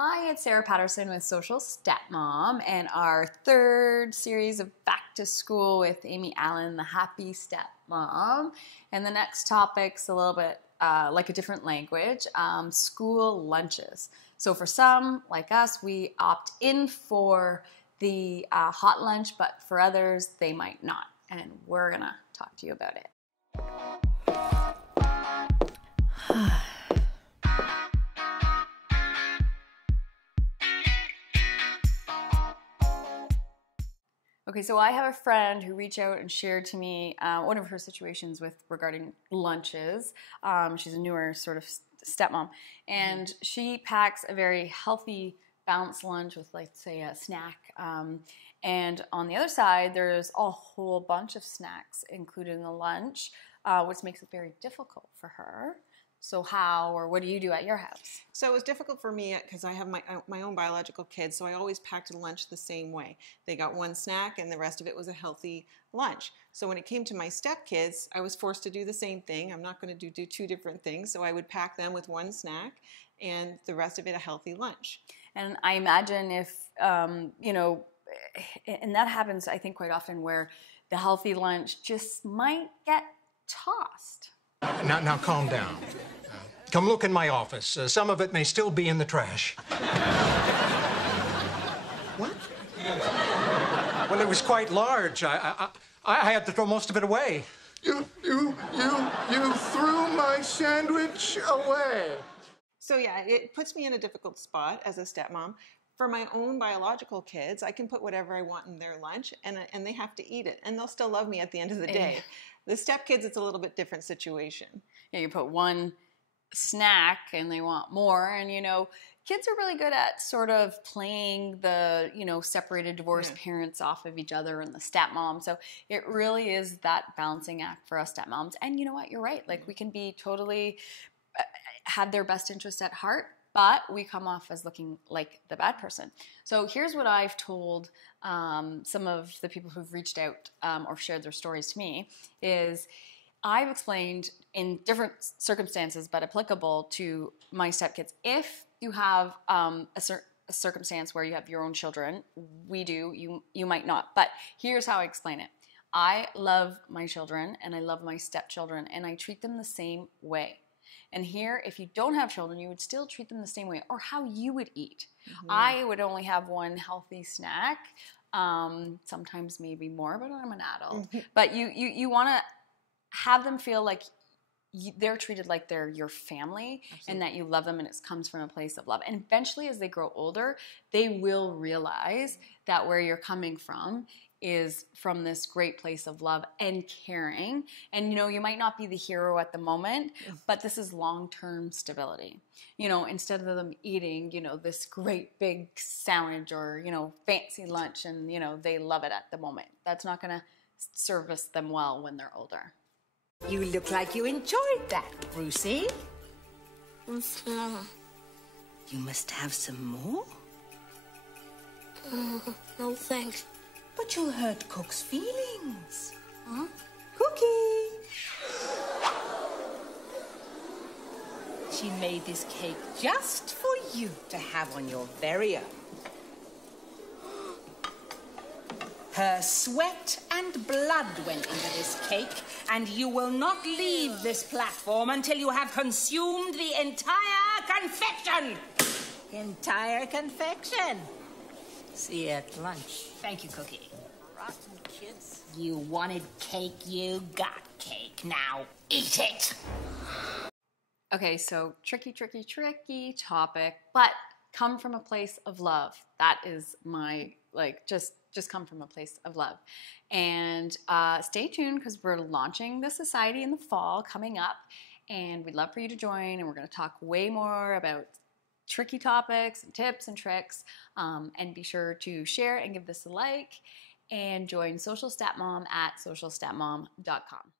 Hi, it's Sarah Patterson with Social Stepmom and our third series of Back to School with Amy Allen, the Happy Stepmom. And the next topic's a little bit like a different language, school lunches. So for some, like us, we opt in for the hot lunch, but for others, they might not. And we're gonna talk to you about it. Okay, so I have a friend who reached out and shared to me one of her situations regarding lunches. She's a newer sort of stepmom, and she packs a very healthy, balanced lunch with, like, say, a snack. And on the other side, there's a whole bunch of snacks, including the lunch, which makes it very difficult for her. So how or what do you do at your house? So it was difficult for me because I have my own biological kids, so I always packed lunch the same way. They got one snack and the rest of it was a healthy lunch. So when it came to my stepkids, I was forced to do the same thing. I'm not going to do two different things, so I would pack them with one snack and the rest of it a healthy lunch. And I imagine if, you know, and that happens, I think, quite often where the healthy lunch just might get tossed. Now calm down. Come look in my office. Some of it may still be in the trash. What? Well, it was quite large. I had to throw most of it away. You threw my sandwich away. So yeah, it puts me in a difficult spot as a stepmom. For my own biological kids, I can put whatever I want in their lunch, and they have to eat it, and they'll still love me at the end of the day. The stepkids, it's a little bit different situation. Yeah, you put one snack and they want more, and you know, kids are really good at sort of playing the, you know, separated, divorced parents off of each other and the stepmom. So it really is that balancing act for us stepmoms. And you know what, you're right. Like, we can be totally have their best interest at heart, but we come off as looking like the bad person. So here's what I've told some of the people who've reached out or shared their stories to me is I've explained in different circumstances, but applicable to my stepkids. If you have a circumstance where you have your own children, we do, you might not. But here's how I explain it. I love my children and I love my stepchildren and I treat them the same way. And here, if you don't have children, you would still treat them the same way, or how you would eat. I would only have one healthy snack, sometimes maybe more, but I'm an adult. But you want to have them feel like they're treated like they're your family. Absolutely. And that you love them and it comes from a place of love. And eventually, as they grow older, they will realize that where you're coming from is from this great place of love and caring. And, you know, you might not be the hero at the moment, but this is long-term stability. You know, instead of them eating, you know, this great big sandwich or, you know, fancy lunch and, you know, they love it at the moment. That's not going to service them well when they're older. You look like you enjoyed that, Brucey. You must have some more. No, thanks. But you'll hurt Cook's feelings. Huh? Cookie! She made this cake just for you to have on your very own. Her sweat and blood went into this cake, and you will not leave this platform until you have consumed the entire confection. Entire confection? See you at lunch. Thank you, Cookie. Rotten kids. You wanted cake, you got cake. Now eat it. Okay, so tricky topic, but come from a place of love. That is my, like, just come from a place of love. And stay tuned because we're launching the society in the fall coming up, and we'd love for you to join, and we're going to talk way more about tricky topics and tips and tricks, and be sure to share and give this a like and join Social Stepmom at socialstepmom.com.